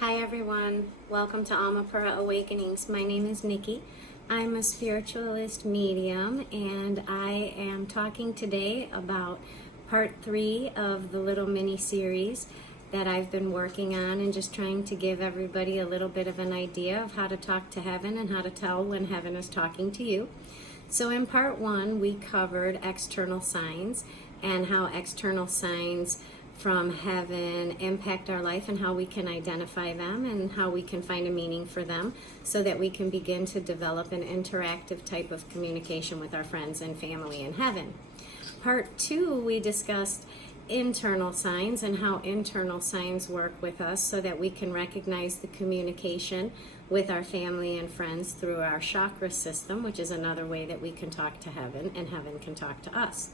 Hi everyone, welcome to Amapura Awakenings. My name is Nikki. I'm a spiritualist medium and I am talking today about part 3 of the little mini series that I've been working on and just trying to give everybody a little bit of an idea of how to talk to heaven and how to tell when heaven is talking to you. So in part 1 we covered external signs and how external signs from heaven impact our life and how we can identify them and how we can find a meaning for them so that we can begin to develop an interactive type of communication with our friends and family in heaven. Part 2, we discussed internal signs and how internal signs work with us so that we can recognize the communication with our family and friends through our chakra system, which is another way that we can talk to heaven and heaven can talk to us.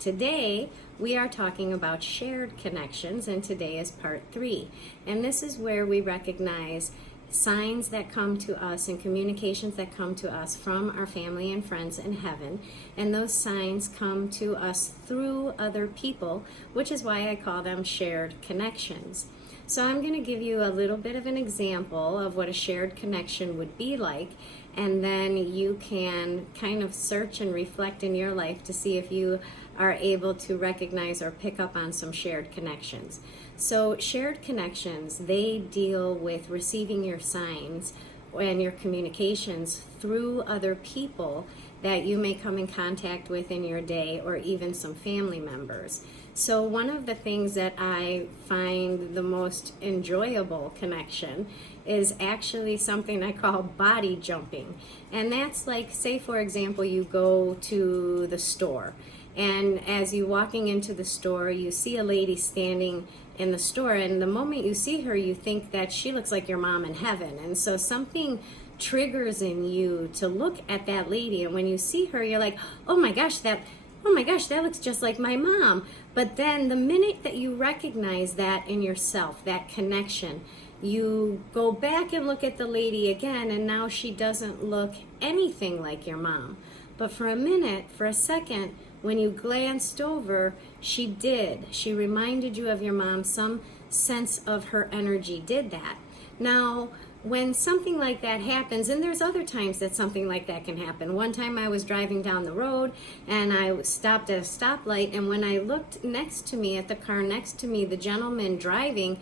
Today, we are talking about shared connections, and today is part 3. And this is where we recognize signs that come to us and communications that come to us from our family and friends in heaven. And those signs come to us through other people, which is why I call them shared connections. So I'm going to give you a little bit of an example of what a shared connection would be like, and then you can kind of search and reflect in your life to see if you are able to recognize or pick up on some shared connections. So shared connections, they deal with receiving your signs and your communications through other people that you may come in contact with in your day, or even some family members. So one of the things that I find the most enjoyable connection is actually something I call body jumping. And that's like, say for example, you go to the store, and as you're walking into the store, you see a lady standing in the store, and the moment you see her, you think that she looks like your mom in heaven. And so something triggers in you to look at that lady, and when you see her, you're like, oh my gosh, that looks just like my mom. But then the minute that you recognize that in yourself, that connection, you go back and look at the lady again, and now she doesn't look anything like your mom. But for a minute, for a second, when you glanced over, she did. She reminded you of your mom. Some sense of her energy did that. Now, when something like that happens, and there's other times that something like that can happen. One time I was driving down the road and I stopped at a stoplight, and when I looked next to me at the car next to me, the gentleman driving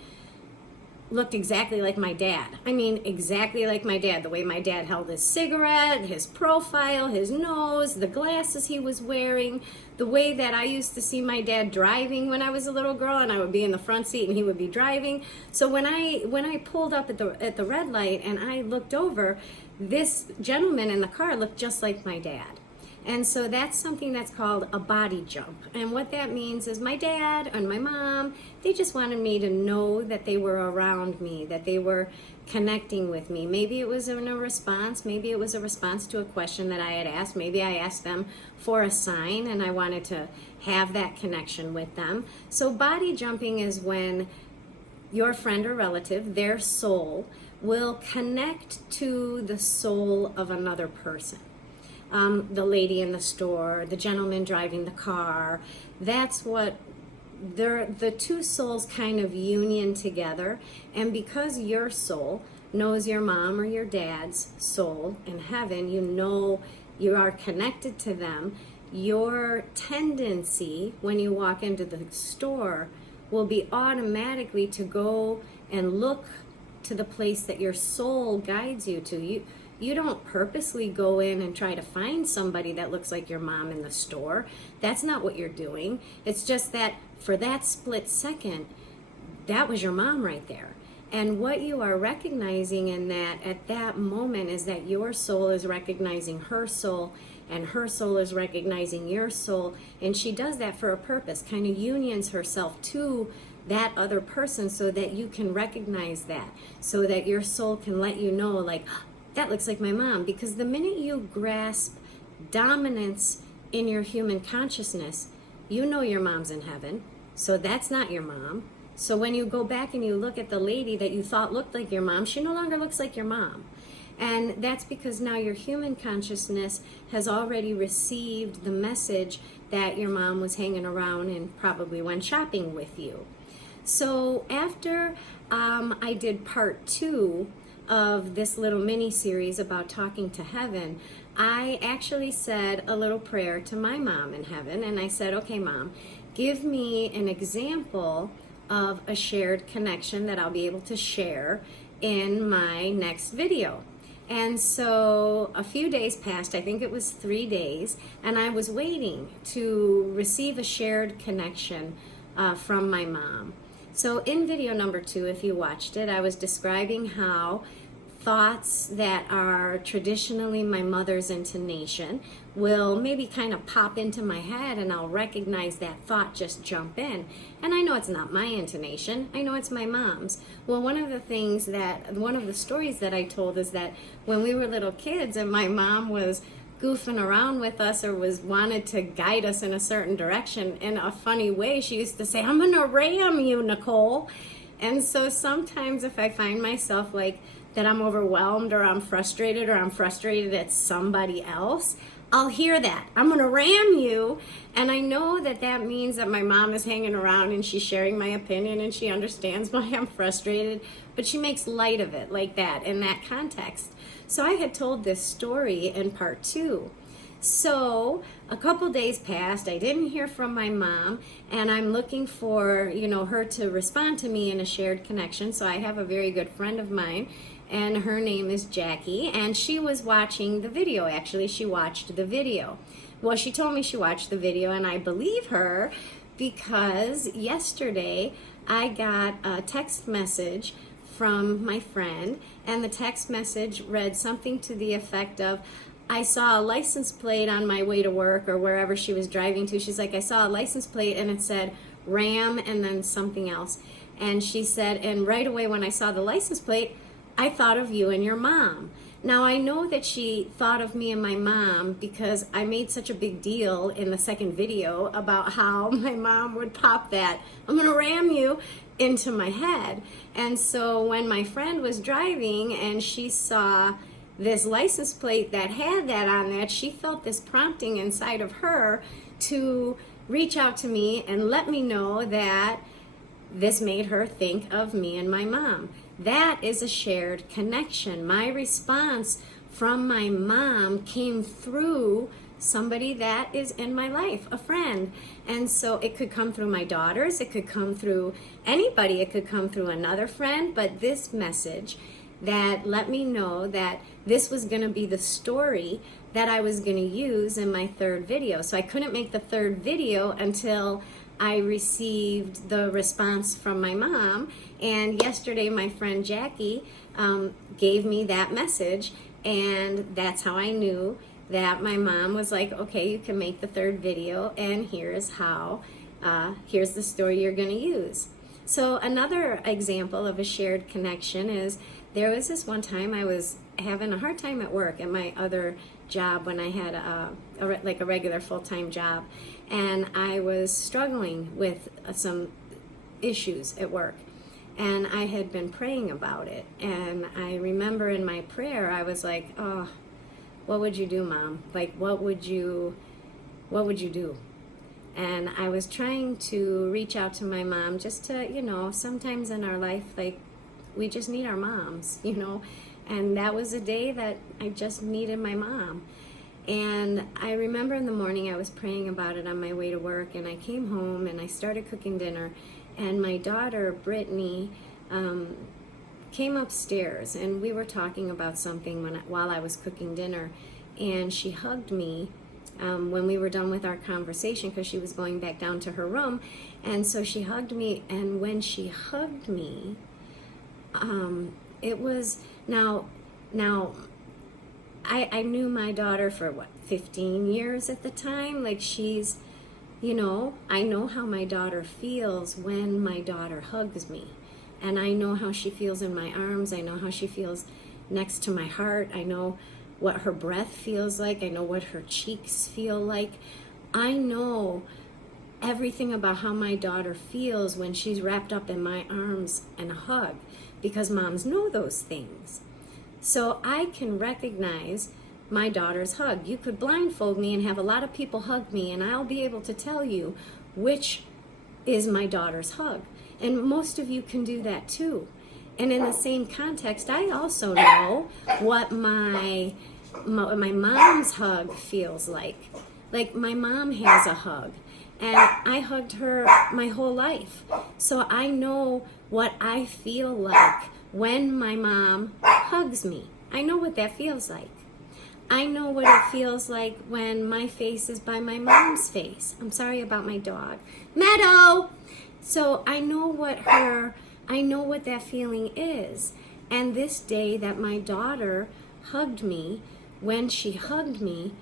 looked exactly like my dad. I mean, exactly like my dad. The way my dad held his cigarette, his profile, his nose, the glasses he was wearing, the way that I used to see my dad driving when I was a little girl, and I would be in the front seat and he would be driving. So when I pulled up at the red light and I looked over, this gentleman in the car looked just like my dad. And so that's something that's called a body jump. And what that means is my dad and my mom, they just wanted me to know that they were around me, that they were connecting with me. Maybe it was in a response, maybe it was a response to a question that I had asked. Maybe I asked them for a sign and I wanted to have that connection with them. So body jumping is when your friend or relative, their soul, will connect to the soul of another person. The lady in the store, the gentleman driving the car, that's what the two souls kind of union together. And because your soul knows your mom or your dad's soul in heaven, you know you are connected to them, your tendency when you walk into the store will be automatically to go and look to the place that your soul guides you to. You don't purposely go in and try to find somebody that looks like your mom in the store. That's not what you're doing. It's just that for that split second, that was your mom right there. And what you are recognizing in that at that moment is that your soul is recognizing her soul, and her soul is recognizing your soul. And she does that for a purpose, kind of unions herself to that other person so that you can recognize that, so that your soul can let you know, like, that looks like my mom. Because the minute you grasp dominance in your human consciousness, you know your mom's in heaven, so that's not your mom. So when you go back and you look at the lady that you thought looked like your mom, she no longer looks like your mom. And that's because now your human consciousness has already received the message that your mom was hanging around and probably went shopping with you. So after I did part 2 of this little mini series about talking to heaven, I actually said a little prayer to my mom in heaven, and I said, okay, Mom, give me an example of a shared connection that I'll be able to share in my next video. And so a few days passed, I think it was 3 days, and I was waiting to receive a shared connection from my mom. So in video number 2, if you watched it, I was describing how thoughts that are traditionally my mother's intonation will maybe kind of pop into my head, and I'll recognize that thought just jump in. And I know it's not my intonation, I know it's my mom's. Well, one of the stories that I told is that when we were little kids and my mom was goofing around with us or wanted to guide us in a certain direction in a funny way, she used to say, I'm gonna ram you, Nicole. And so sometimes if I find myself like that I'm overwhelmed or I'm frustrated at somebody else, I'll hear that. I'm gonna ram you. And I know that that means that my mom is hanging around and she's sharing my opinion and she understands why I'm frustrated, but she makes light of it like that in that context. So I had told this story in part 2. So a couple days passed, I didn't hear from my mom, and I'm looking for, her to respond to me in a shared connection. So I have a very good friend of mine, and her name is Jackie, and she was watching the video. Actually, she watched the video. Well, she told me she watched the video, and I believe her because yesterday I got a text message from my friend, and the text message read something to the effect of, I saw a license plate on my way to work or wherever she was driving to. She's like, I saw a license plate and it said Ram and then something else. And she said, and right away when I saw the license plate, I thought of you and your mom. Now I know that she thought of me and my mom because I made such a big deal in the second video about how my mom would pop that, I'm gonna ram you, into my head. And so when my friend was driving and she saw this license plate that had that on that, she felt this prompting inside of her to reach out to me and let me know that this made her think of me and my mom. That is a shared connection. My response from my mom came through somebody that is in my life, a friend. And so it could come through my daughters, it could come through anybody, it could come through another friend, but this message that let me know that this was going to be the story that I was going to use in my third video. So I couldn't make the third video until I received the response from my mom. And yesterday my friend Jackie gave me that message, and that's how I knew that my mom was like, okay, you can make the third video, and here's how, here's the story you're going to use. So another example of a shared connection is there was this one time I was having a hard time at work at my other job when I had a regular full-time job, and I was struggling with some issues at work, and I had been praying about it. And I remember in my prayer I was like, oh, what would you do, Mom? Like, what would you do? And I was trying to reach out to my mom just to, sometimes in our life, like, we just need our moms, and that was a day that I just needed my mom. And I remember in the morning I was praying about it on my way to work, and I came home and I started cooking dinner, and my daughter Brittany came upstairs, and we were talking about something while I was cooking dinner, and she hugged me when we were done with our conversation because she was going back down to her room. And so she hugged me, and when she hugged me, it was now I knew my daughter for 15 years at the time. Like, she's, I know how my daughter feels when my daughter hugs me, and I know how she feels in my arms. I know how she feels next to my heart. I know what her breath feels like. I know what her cheeks feel like. I know everything about how my daughter feels when she's wrapped up in my arms and a hug, because moms know those things. So I can recognize my daughter's hug. You could blindfold me and have a lot of people hug me, and I'll be able to tell you which is my daughter's hug. And most of you can do that too. And in the same context, I also know what my mom's hug feels like. Like my mom has a hug, and I hugged her my whole life. So I know what I feel like when my mom hugs me. I know what that feels like. I know what it feels like when my face is by my mom's face. I'm sorry about my dog. Meadow! So I know what that feeling is. And this day that my daughter hugged me, when she hugged me,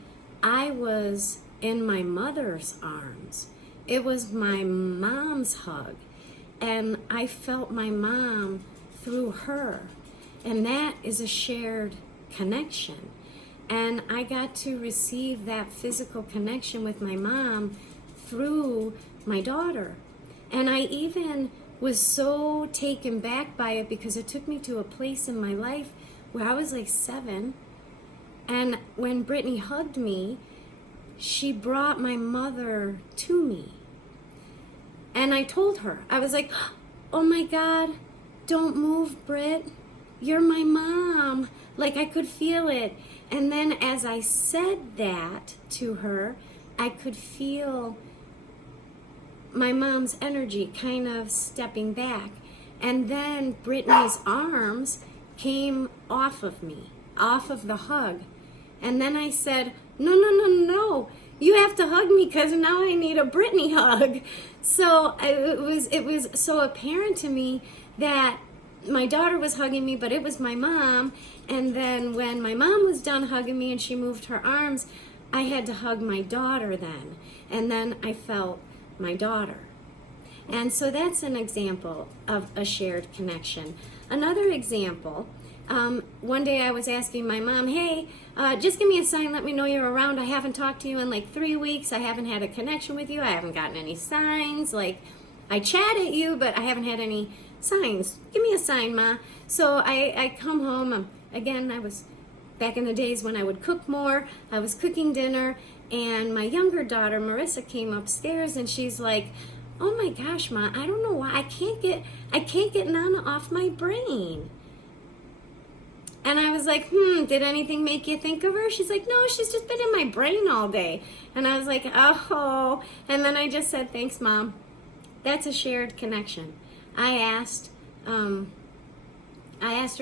I was in my mother's arms. It was my mom's hug. And I felt my mom through her. And that is a shared connection. And I got to receive that physical connection with my mom through my daughter. And I even was so taken back by it because it took me to a place in my life where I was like 7. And when Brittany hugged me, she brought my mother to me. And I told her, I was like, oh my God, don't move, Britt. You're my mom. Like I could feel it. And then as I said that to her, I could feel my mom's energy kind of stepping back. And then Brittany's arms came off of me, off of the hug. And then I said, no. You have to hug me because now I need a Brittany hug. So it was so apparent to me that my daughter was hugging me, but it was my mom. And then when my mom was done hugging me and she moved her arms, I had to hug my daughter then. And then I felt my daughter. And so that's an example of a shared connection. Another example, one day I was asking my mom, hey, just give me a sign, let me know you're around. I haven't talked to you in like 3 weeks. I haven't had a connection with you. I haven't gotten any signs. Like, I chat at you, but I haven't had any signs. Give me a sign, Ma. So I come home. Again, I was back in the days when I would cook more. I was cooking dinner, and my younger daughter, Marissa, came upstairs, and she's like, oh my gosh, Ma, I don't know why. I can't get Nana off my brain. And I was like, did anything make you think of her? She's like, no, she's just been in my brain all day. And I was like, oh. And then I just said, thanks, Mom. That's a shared connection. I asked her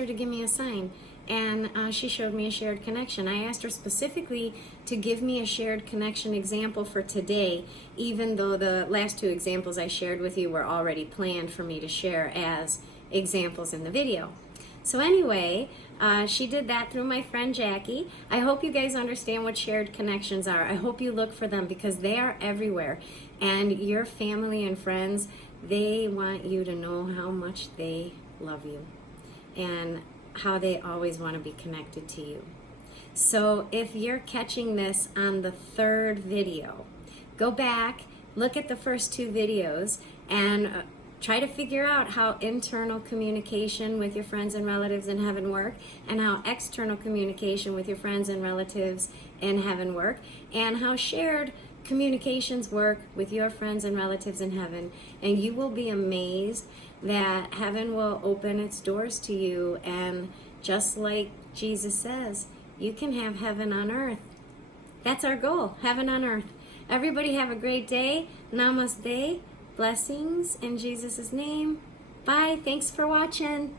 to give me a sign, and she showed me a shared connection. I asked her specifically to give me a shared connection example for today, even though the last 2 examples I shared with you were already planned for me to share as examples in the video. So anyway, she did that through my friend Jackie. I hope you guys understand what shared connections are. I hope you look for them because they are everywhere. And your family and friends, they want you to know how much they love you and how they always want to be connected to you. So if you're catching this on the 3rd video, go back, look at the first 2 videos, and try to figure out how internal communication with your friends and relatives in heaven work, and how external communication with your friends and relatives in heaven work, and how shared communications work with your friends and relatives in heaven. And you will be amazed that heaven will open its doors to you, and just like Jesus says, you can have heaven on earth. That's our goal, heaven on earth. Everybody have a great day. Namaste. Blessings in Jesus' name. Bye. Thanks for watching.